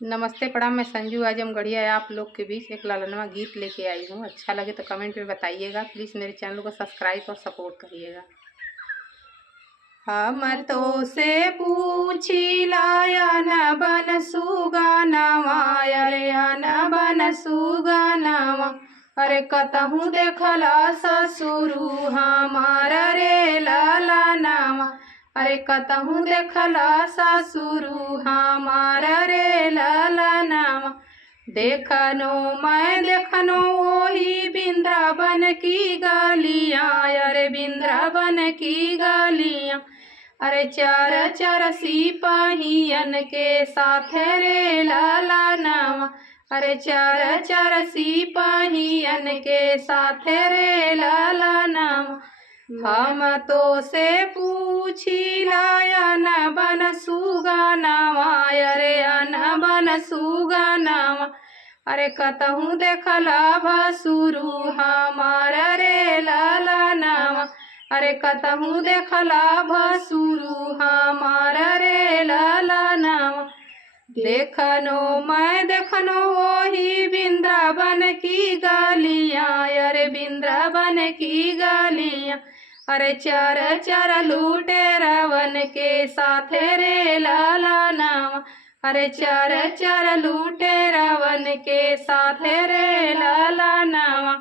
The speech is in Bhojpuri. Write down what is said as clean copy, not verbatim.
नमस्ते प्रणाम। मैं संजू आजमगढ़िया आप लोग के बीच एक लालनवा गीत लेके आई हूँ। अच्छा लगे तो कमेंट में बताइएगा। प्लीज़ मेरे चैनल को सब्सक्राइब और सपोर्ट करिएगा। हम तो से पूछी लाया न बन सुगानावा, अरे न बन सुगानावा, अरे कतहूँ देखला ससुरु हमारा रे लालानावा, अरे कतहूँ देखला ससुरु हमारा रे लालानावा। देखनो मैं देखनो वही वृंदावन की गलियाँ, अरे वृंदावन की गलियाँ, अरे चार चार सिपाहियन के साथ रे लालानावा, अरे चार चार सिपाहियन के साथ रे लालानावा। हम तो से पूछी लाया न बन सुगानावा, अरे न बन सुगानावा, अरे कतहूँ देखला भसुरु हमारा रे लालानावा, अरे कतहूँ देखला भसुरु हमारा रे लालानावा। देखनो मैं देखनो वही वृंदावन की गलियाँ, अरे वृंदावन की गलियाँ, अरे चार चार लूटे रावण के साथ रे लालानावा, अरे चार चार लूटे रावण के साथ रे लालानावा।